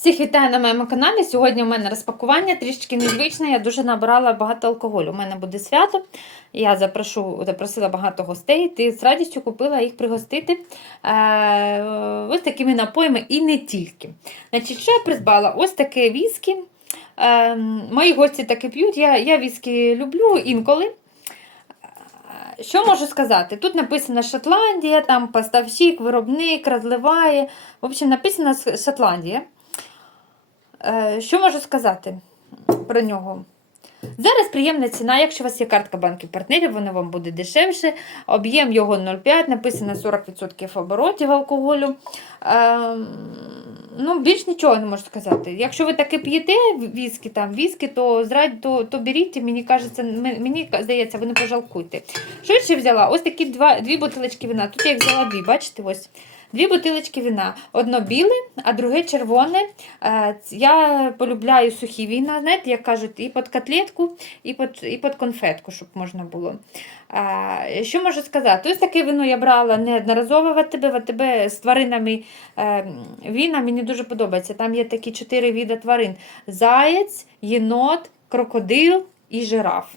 Всіх вітаю на моєму каналі. Сьогодні у мене розпакування трішки незвичне. Я дуже набирала багато алкоголю. У мене буде свято. Я запрошу, запросила багато гостей. Ти з радістю купила їх пригостити е, ось такими напоями і не тільки. Значить, що я придбала? Ось таке віскі. Е, мої гості таки п'ють. Я, я віскі люблю інколи. Е, Що можу сказати? Тут написано Шотландія, там поставщик, виробник, розливає. В общем, написано Шотландія. Е, Що можу сказати про нього? Зараз приємна ціна, якщо у вас є картка банків партнерів, вона вам буде дешевше. Об'єм його 0,5, написано 40% оборотів алкоголю. Ну, більш нічого не можу сказати. Якщо ви таки п'єте віскі, там, віскі, то, зрадь, то, то беріть, мені кажеться, мені здається, ви не пожалкуєте. Що ще взяла? Ось такі два, дві бутилочки вина. Тут я їх взяла дві, бачите, ось. Дві бутилочки вина. Одно біле, а друге червоне. Е, Я полюбляю сухі вина, знаєте, як кажуть, і під котлетку, і під, і під конфетку, щоб можна було. Що можу сказати? Ось таке вино я брала неодноразово в АТБ. В з тваринами е, віна мені дуже подобається. Там є такі чотири види тварин: заєць, єнот, крокодил і жираф.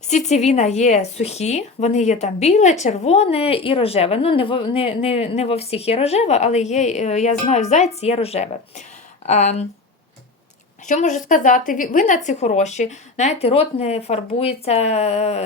Всі ці віна є сухі, вони є там біле, червоне і рожеве. Ну, не не, не, не во всіх є рожеве, але є, е, я знаю, в зайці є рожеве. Що можу сказати? Ві- Вина ці хороші, знаєте, рот не фарбується,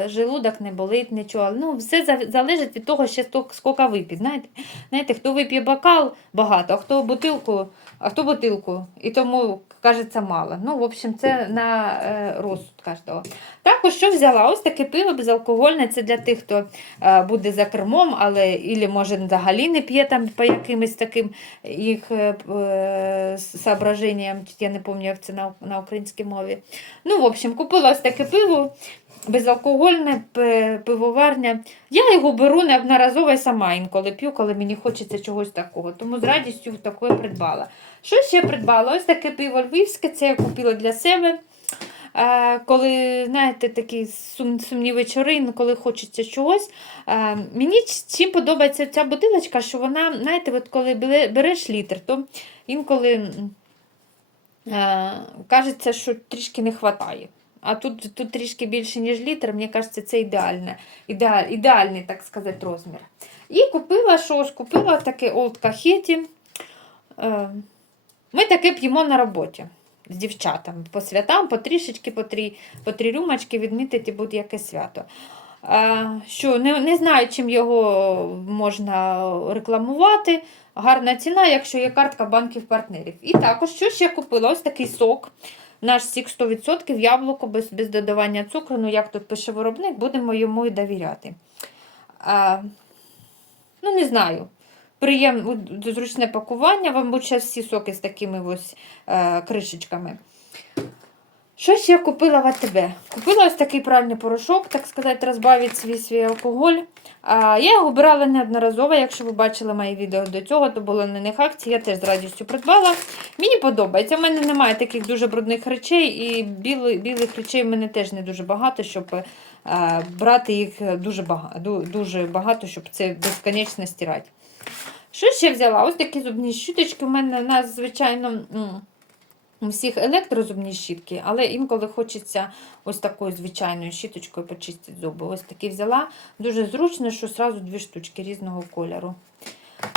желудок не болить, нічого. Ну, все залежить від того, ще скільки вип'є. Знаєте, знаєте, хто вип'є бокал багато, а хто бутилку, а хто бутилку, і тому кажеться мало. Ну, в общем, це на е, розсуд кожного. Також що взяла? Ось таке пиво безалкогольне. Це для тих, хто е, буде за кермом, але ілі, може взагалі не п'є там по якимось таким їх е, е, соображенням. Я не пам'ятаю, як це на, на українській мові. Ну, в общем, купила ось таке пиво. Безалкогольне пивоварня. Я його беру неодноразово і сама інколи п'ю, коли мені хочеться чогось такого. Тому з радістю таке придбала. Що ще придбала? Ось таке пиво львівське, це я купила для себе. Е, коли, знаєте, такі сум, сумні вечори, ну, коли хочеться чогось. Е, мені чим подобається ця бутилочка, що вона, знаєте, от коли береш літр, то інколи е, кажеться, що трішки не вистачає. А тут, тут трішки більше, ніж літр, мені кажеться, це ідеальне, ідеаль, ідеальний, так сказати, розмір. І купила що ж? Купила таке Old Caheti. Ми таке п'ємо на роботі з дівчатами. По святам, по трішечки, по три, по три рюмочки відмітити будь-яке свято. Е, Що не, не знаю, чим його можна рекламувати. Гарна ціна, якщо є картка банків партнерів. І також, що ще купила? Ось такий сок. Наш сік 100% яблуко без, без додавання цукру. Ну, як тут пише виробник, будемо йому і довіряти. А, ну, не знаю. Приємне, зручне пакування. Вам будуть всі соки з такими ось е, кришечками. Що ще я купила в АТБ? Купила ось такий пральний порошок, так сказати, розбавить свій свій алкоголь. Я його брала неодноразово. Якщо ви бачили мої відео до цього, то було на них акції, я теж з радістю придбала. Мені подобається. У мене немає таких дуже брудних речей, і білих, білих речей в мене теж не дуже багато, щоб е, брати їх дуже багато, дуже багато, щоб це безконечно стирати. Що ще взяла? Ось такі зубні щіточки. У мене у нас, звичайно, у всіх електрозубні щітки, але інколи хочеться ось такою звичайною щіточкою почистити зуби. Ось такі взяла. Дуже зручно, що одразу дві штучки різного кольору.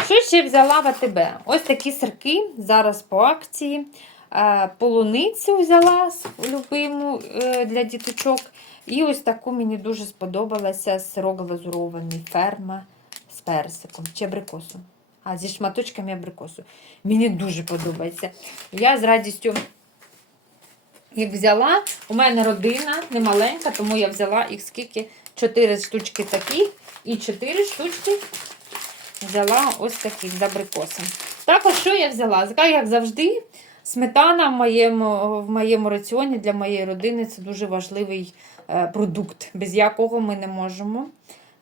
Що ще взяла в АТБ? Ось такі сирки, зараз по акції. Е, Полуницю взяла любиму е, для діточок. І ось таку мені дуже сподобалася сирок глазурований ферма з персиком чи абрикосом. А, зі шматочками абрикосу. Мені дуже подобається. Я з радістю їх взяла. У мене родина не маленька, тому я взяла їх скільки? Чотири штучки такі і чотири штучки взяла ось таких з абрикосом. Також що я взяла? Так, як завжди, сметана в моєму, в моєму раціоні для моєї родини це дуже важливий е, продукт, без якого ми не можемо.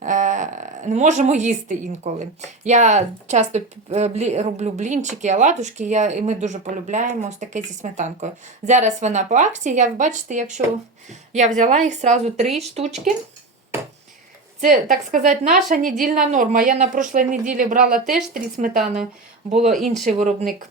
Е, Не можемо їсти інколи. Я часто е, роблю блінчики, оладушки, я, і ми дуже полюбляємо ось таке зі сметанкою. Зараз вона по акції. Я бачите, якщо я взяла їх сразу три штучки. Це, так сказати, наша недільна норма. Я на прошлій неділі брала теж три сметани, було інший виробник.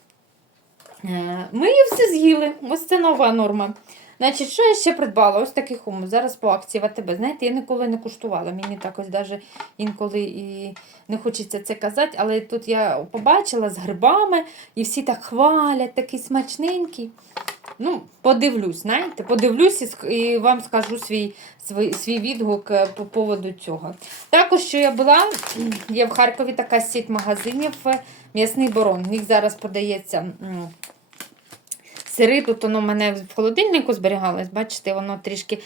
Е, Ми її все з'їли. Ось це нова норма. Значить, що я ще придбала? Ось такий хумус. Зараз по акції в АТБ. Знаєте, я ніколи не куштувала. Мені так ось даже інколи і не хочеться це казати, але тут я побачила з грибами, і всі так хвалять, такий смачненький. Ну, подивлюсь, знаєте, подивлюсь і, вам скажу свій, свій, свій відгук е, по поводу цього. Також, що я була, є в Харкові така сіть магазинів е, М'ясний барон. В них зараз подається сири, тут воно в мене в холодильнику зберігалось, бачите, воно трішки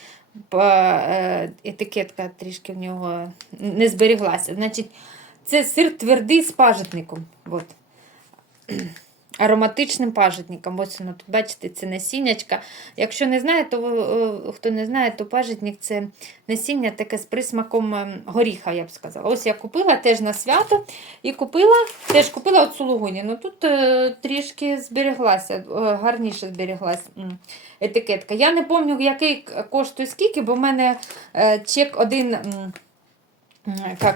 е, етикетка трішки в нього не зберіглася. Значить, це сир твердий з пажитником. От. Ароматичним пажитником. Ось воно тут, бачите, це насіннячка. Якщо не знаєте, то е, хто не знає, то пажитник це насіння таке з присмаком ем, горіха, я б сказала. Ось я купила теж на свято і купила, теж купила от сулугуні. Ну тут е, трішки збереглася, е, гарніше збереглася етикетка. Я не пам'ятаю, який коштує скільки, бо в мене е, чек один. М,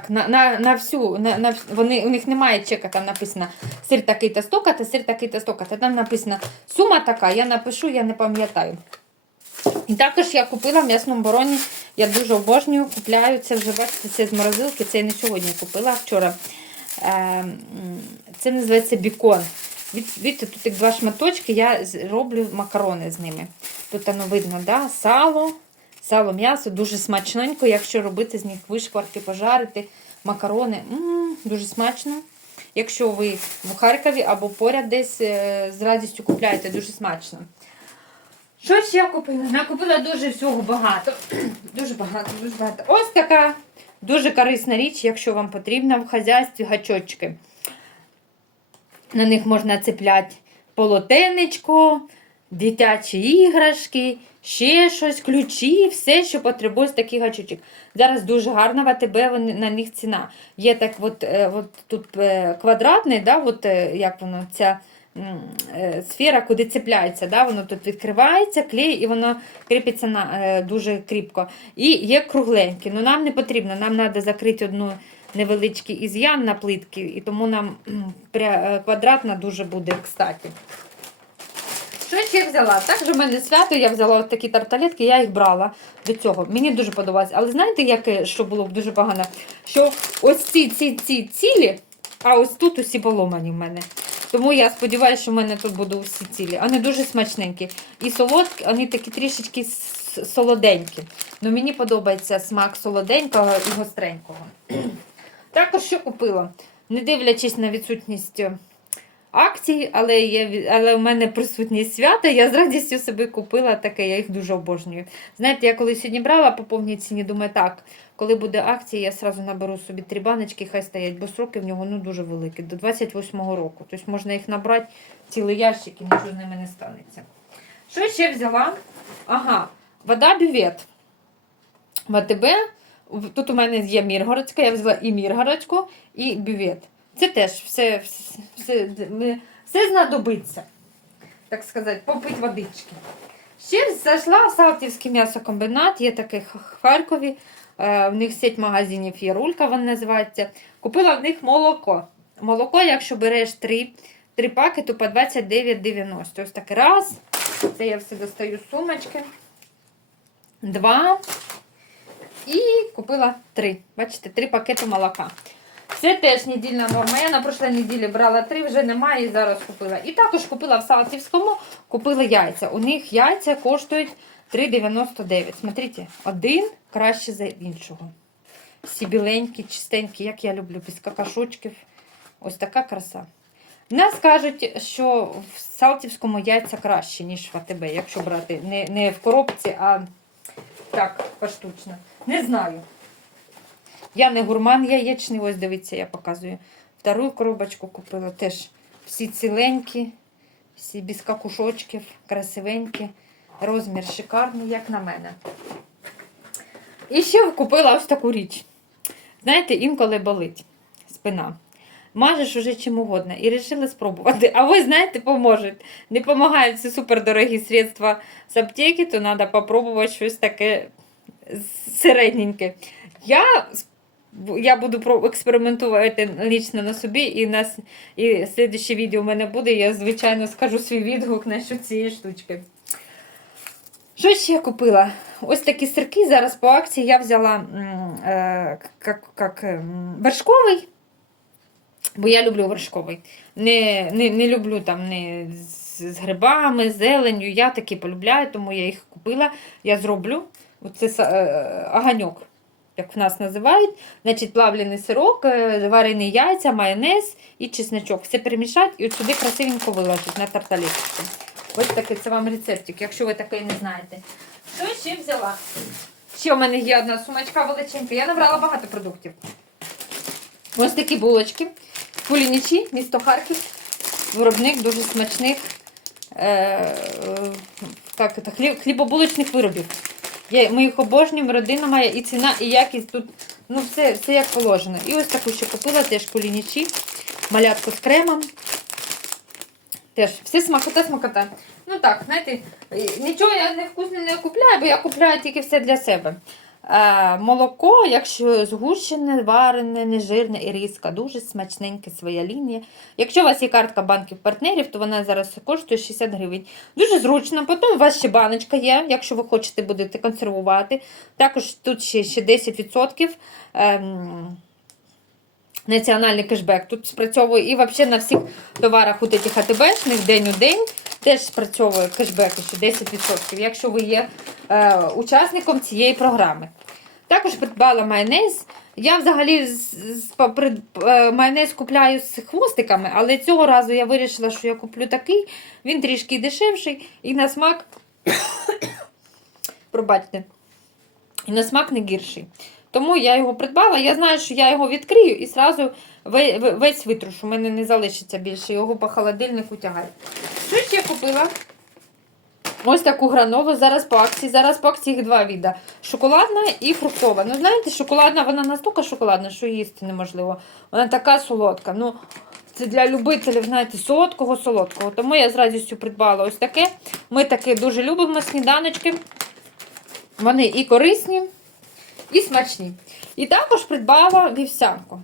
на, на, на всю, на, на, вони, у них немає чека, там написано сир такий-то стоката, сир такий-то стоката. Там написано сума така, я напишу, я не пам'ятаю. І також я купила в м'ясному бароні, я дуже обожнюю, купляю це вже бачите, це з морозилки, це я не сьогодні купила, а вчора. Е, Це називається бікон. Бачите, тут як два шматочки, я роблю макарони з ними. Тут воно видно, да? сало, сало, м'ясо, дуже смачненько, якщо робити з них вишкварки, пожарити, макарони. М, дуже смачно. Якщо ви в Харкові або поряд десь е, з радістю купляєте, дуже смачно. Що ж я купила? Накупила дуже всього багато. Дуже багато, дуже багато. Ось така дуже корисна річ, якщо вам потрібно в хазяйстві гачочки. На них можна цепляти полотенечко, дитячі іграшки, ще щось, ключі, все, що потребує з таких гачочок. Зараз дуже гарно в АТБ на них ціна. Є так, от, е, от тут е, квадратний, да, от, е, як воно, ця сфера, куди цепляється, да, воно тут відкривається, клей, і воно кріпиться на, дуже кріпко. І є кругленькі. Ну нам не потрібно, нам треба закрити одну невеличкий із'ян на плитки, і тому нам квадратна дуже буде кстати. Ще я взяла? Також в мене свято, я взяла от такі тарталетки, я їх брала до цього. Мені дуже подобається. Але знаєте, яке, що було б дуже погано? Що ось ці, ці, ці цілі, а ось тут усі поломані в мене. Тому я сподіваюся, що в мене тут будуть усі цілі. Вони дуже смачненькі. І солодкі, вони такі трішечки солоденькі. Ну мені подобається смак солоденького і гостренького. Також що купила? Не дивлячись на відсутність е, акцій, але, є, але в мене присутність свята, я з радістю собі купила таке, я їх дуже обожнюю. Знаєте, я коли сьогодні брала по повній ціні, думаю, так, коли буде акція, я сразу наберу собі три баночки, хай стоять, бо сроки в нього ну, дуже великі, до 28-го року. Тобто можна їх набрати цілий ящик і нічого з ними не станеться. Що ще взяла? Ага, вода бювет. В. Тут у мене є Міргородська, я взяла і Міргородську, і бювет. Це теж все, все, все, все знадобиться, так сказати, попить водички. Ще зайшла в Салтівський м'ясокомбінат, є такий в Харкові. е, В них сеть магазинів Ярулька, він називається. Купила в них молоко. Молоко, якщо береш три, три паки, то по 29,90. Ось таке раз. Це я все достаю з сумочки. Два. І купила три. Бачите, три пакети молока. Це теж недільна норма. Я на прошлій неділі брала три, вже немає і зараз купила. І також купила в Салтівському, купила яйця. У них яйця коштують 3,99. Смотрите, один краще за іншого. Всі біленькі, чистенькі, як я люблю, без какашочків. Ось така краса. Нас кажуть, що в Салтівському яйця краще, ніж в АТБ, якщо брати не, не в коробці, а так, поштучно. Не знаю. Я не гурман яєчний, ось дивіться, я показую. Вторую коробочку купила теж всі ціленькі, всі без какушочків, красивенькі. Розмір шикарний, як на мене. І ще купила ось таку річ. Знаєте, інколи болить спина. Мажеш уже чим угодно і вирішили спробувати. А ви знаєте, поможуть. Не допомагають ці супердорогі средства з аптеки, то треба спробувати щось таке середненьке. Я я буду експериментувати лічно на собі, і на с- і слідче відео в мене буде. Я, звичайно, скажу свій відгук на що цієї штучки. Що ще я купила? Ось такі сирки зараз по акції я взяла е, як, м, вершковий, бо я люблю вершковий. Не, не, не люблю там не з, грибами, з зеленню. Я такі полюбляю, тому я їх купила. Я зроблю. Оце е, аганьок, як в нас називають. Значить, плавлений сирок, е, варені яйця, майонез і чесночок. Все перемішати і от сюди красивенько виложити на тарталеточку. Ось такий це вам рецептик, якщо ви такий не знаєте. Що ще взяла? Ще в мене є одна сумочка величенька. Я набрала багато продуктів. Ось такі булочки. Кулінічі, місто Харків. Виробник дуже смачних е, е, так, хліб, хлібобулочних виробів. Я, ми їх обожнюємо, родина має і ціна, і якість тут. Ну, все, все як положено. І ось таку ще купила, теж кулінічі. Малятку з кремом. Теж все смакота, смакота. Ну так, знаєте, нічого я не вкусне не купляю, бо я купляю тільки все для себе. Е, молоко, якщо згущене, варене, нежирне і різка, дуже смачненьке своя лінія. Якщо у вас є картка банків партнерів, то вона зараз коштує 60 гривень. Дуже зручно. Потім у вас ще баночка є, якщо ви хочете будете консервувати. Також тут ще, ще 10%. Ем, Національний кешбек тут спрацьовує і взагалі на всіх товарах у таких АТБшних день у день теж спрацьовує кешбек ще 10%, якщо ви є е, учасником цієї програми. Також придбала майонез. Я взагалі е, майонез купляю з хвостиками, але цього разу я вирішила, що я куплю такий. Він трішки дешевший і на смак. Пробачте. І на смак не гірший. Тому я його придбала. Я знаю, що я його відкрию і ве- весь витрушу. У мене не залишиться більше. Його по холодильнику тягаю. Що ще купила? Ось таку гранову. Зараз по акції. Зараз по акції їх два віда. Шоколадна і фруктова. Ну, знаєте, шоколадна, вона настільки шоколадна, що їсти неможливо. Вона така солодка. Ну, це для любителів, знаєте, солодкого солодкого. Тому я з радістю придбала ось таке. Ми таке дуже любимо сніданочки. Вони і корисні, і смачні. І також придбала вівсянку.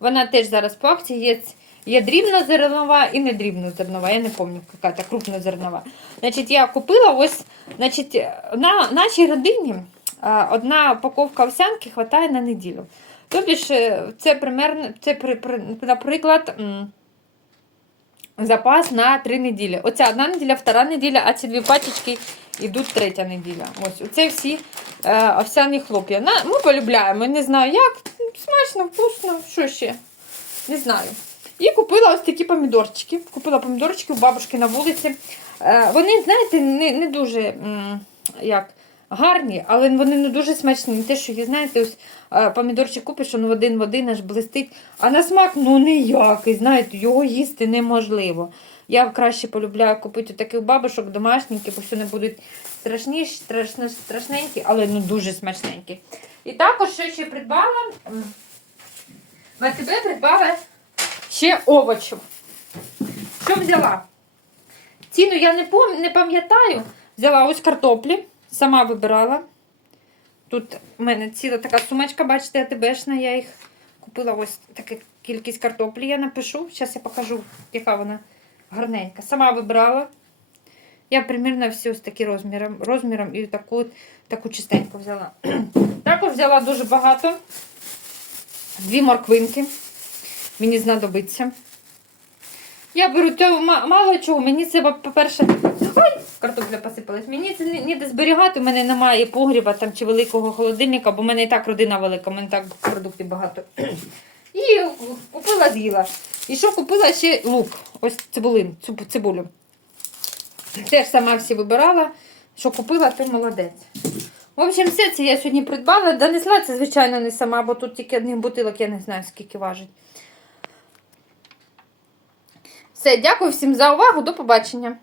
Вона теж зараз по акції є, є дрібнозернова і не дрібнозернова. Я не пам'ятаю, яка та крупнозернова. Значить, я купила ось, значить, на нашій родині а, одна упаковка овсянки вистачає на неділю. Тобто, е, це примерно, це, при, при, наприклад, запас на три неділі. Оця одна неділя, втора неділя, а ці дві пачечки йдуть третя неділя. Ось оце всі е, овсяні хлоп'я. Ми полюбляємо, не знаю як. Смачно, вкусно, що ще? Не знаю. І купила ось такі помідорчики. Купила помідорчики у бабушки на вулиці. Е, вони, знаєте, не, не дуже м, як, гарні, але вони не дуже смачні. Не те, що є, знаєте, ось е, помідорчик купиш, він в один в один аж блистить. А на смак ну ніякий. Знаєте, його їсти неможливо. Я краще полюбляю купити таких бабушок домашненьких, бо вони будуть страшні, страшно, страшненькі, але ну дуже смачненькі. І також що ще придбала. В АТБ придбала ще овочів. Що взяла? Ціну я не, не пам'ятаю. Взяла ось картоплі, сама вибирала. Тут у мене ціла така сумочка, бачите, АТБшна, я їх купила ось таку кількість картоплі. Я напишу. Зараз я покажу, яка вона гарненька. Сама вибирала. Я примірно всі ось такі розміром, розміром і таку, таку чистеньку взяла. Також взяла дуже багато. Дві морквинки. Мені знадобиться. Я беру цього мало чого. Мені це, по-перше, картопля посипалась. Мені це ніде зберігати. У мене немає погріба там чи великого холодильника, бо в мене і так родина велика, у мене так продуктів багато. І купила з'їла. І що купила ще лук. Ось цибулин, циб- цибулю. Теж сама всі вибирала. Що купила, то молодець. В общем, все це я сьогодні придбала. Донесла це, звичайно, не сама, бо тут тільки одних бутилок, я не знаю, скільки важить. Все, дякую всім за увагу. До побачення.